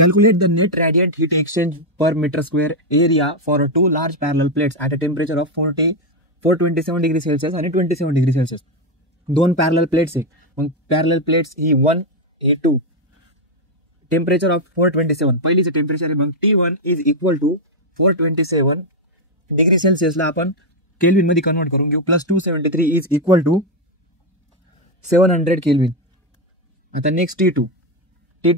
Calculate the net radiant heat exchange per meter square area for two large parallel plates at a temperature of 427 degree Celsius आणि 27 degree Celsius. दोन parallel plates आहे. मग parallel plates ही 1 A2 temperature of 427 पहिलीचं temperature आहे. मग T1 is equal to 427 degree सेल्सिअसला आपण केल्विन मध्ये कन्वर्ट करून घेऊ. Plus 273 is equal to 700 kelvin. आता next T2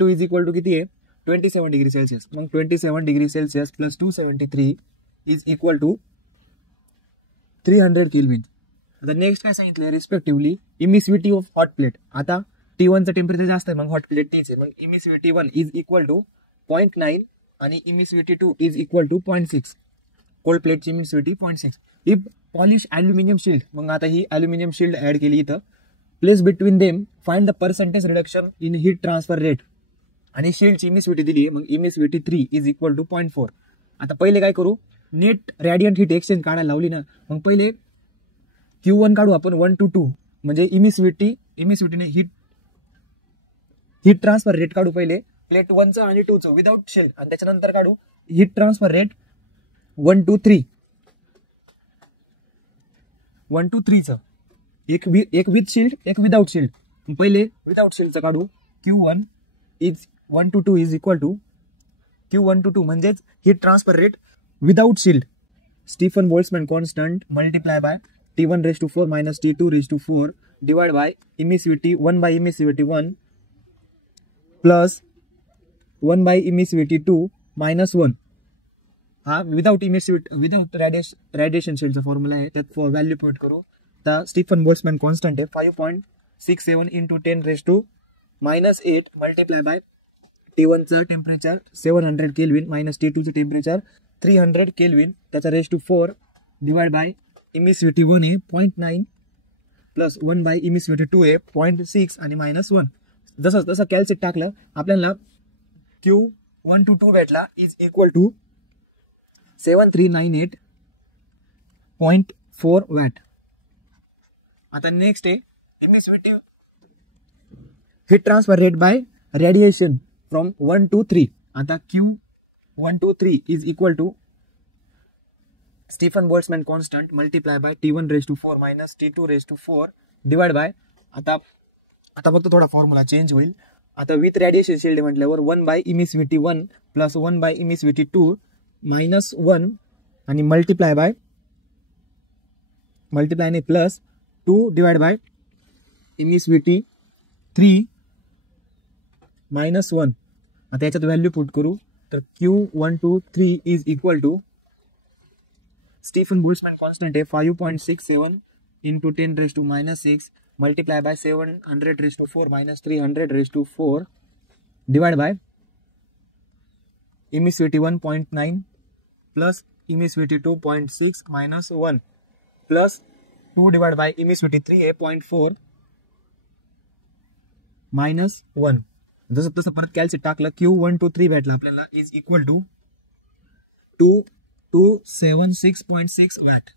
is equal to किती आहे 27 डिग्री सेल्सिअस. मग 27 degree Celsius plus 273 is equal to 300 kelvin. आता नेक्स्ट काय सांगितलं रिस्पेक्टिव्हली इमिसिव्हिटी ऑफ हॉट प्लेट. आता T1 चं टेम्परेचर जास्त आहे, मग हॉट प्लेट Tच आहे. मग इमिसिव्हिटी 1 इज इक्वल टू 0.9 आणि इमिसिव्हिटी 2 इज इक्वल टू 0.6. कोल्ड प्लेटची इमिसिव्हिटी 0.6. इफ पॉलिश ॲल्युमिनियम शील्ड, मग आता ही ॲल्युमिनियम शील्ड ऍड केली इथं. Place between them find the percentage reduction in heat transfer rate. आणि शील्डची इमिसिव्हिटी दिली, मग इमिसिव्हिटी 3 इज इक्वल टू 0.4. आता पहिले काय करू नेट रॅडियंट हीट एक्सचेंज काढायला लावली ना. मग पहिले Q1 काढू आपण 1 to 2 म्हणजे इमिसिव्हिटीने हीट ट्रान्सफर रेट काढू पहिले प्लेट 1 चं आणि 2 चं विदाउट शील्ड. आणि त्याच्यानंतर काढू हीट ट्रान्सफर रेट 1 to 3 चं. एक विथ शील्ड एक विदाउट शील्ड. पहिले विदाउट शील्डचं काढू. Q1 is 1 to 2 is equal to Q1 to 2 म्हणजेच heat transfer rate without shield. Stefan Boltzmann constant multiply by T1 raised to 4 minus T2 raised to 4 divided by emissivity 1 by emissivity 1 plus 1 by emissivity 2 minus 1. हा without radiation शील्डचा फॉर्म्युला आहे. त्यात value put करू. तर Stephen Boltzmann constant आहे 5.67 into 10 raised to -8 multiply by T1 चं टेम्परेचर 700 kelvin minus T2 चं टेम्परेचर 300 केल्विन त्याचा रेस टू 4 डिवाइड बाय इमिसिव्हिटी 1 आहे 0.9 प्लस 1 बाय इमिसिव्हिटी 2 आहे 0.6 आणि -1. जसं कॅल्क्युलेट टाकलं आपल्याला Q1 to 2 भेटला इज इक्वल टू 7398.4 वॅट. आता नेक्स्ट आहे emissivity heat transfer rate by radiation from 1 to 3. आता Q1 to 3 is equal to Stefan Boltzmann constant multiply by T1 raised to 4 minus T2 raised to 4 divide by आता फक्त थोडा formula change होईल. आता with radiation shield म्हटल्यावर 1 बाय इमिसिव्हिटी 1 प्लस 1 बाय इमिसिव्हिटी 2 -1 आणि मल्टिप्लाय ने प्लस 2 डिवाइड बाय इमिसिव्हिटी 3 -1. आता याच्यात व्हॅल्यू पुट करू तर Q1 to 3 is equal to Stefan Boltzmann constant आहे 5.67 into 10 raised to -6 multiply by 700 raised to 4 minus 300 raised to 4 divided by emissivity 1.9 plus emissivity 2.6 minus 1 plus 2 divided by emissivity 3 आहे 0.4 minus 1. जसं परत कॅल्क्युलेट टाकलं Q1 to 3 भेटला आपल्याला इज इक्वल टू 276.6 वॅट.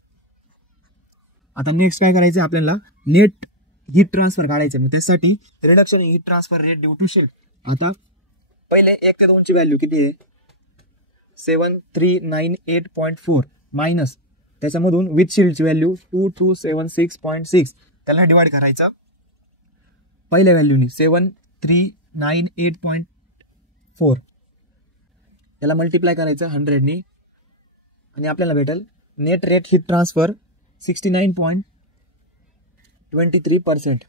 आता नेक्स्ट काय करायचं आपल्याला नेट हीट ट्रान्सफर काढायचं. मग त्यासाठी reduction heat transfer rate due to shield. आता पहिले 1 ते 2 ची व्हॅल्यू किती आहे 7398.4 मायनस त्याच्यामधून विथ शील्डची व्हॅल्यू 2276.6 त्याला डिवाइड करायचा पहिल्या व्हॅल्यूनी 7398.4 त्याला मल्टिप्लाय करायचं 100 नी आणि आपल्याला भेटेल नेट रेट हीट ट्रान्सफर 69.23%.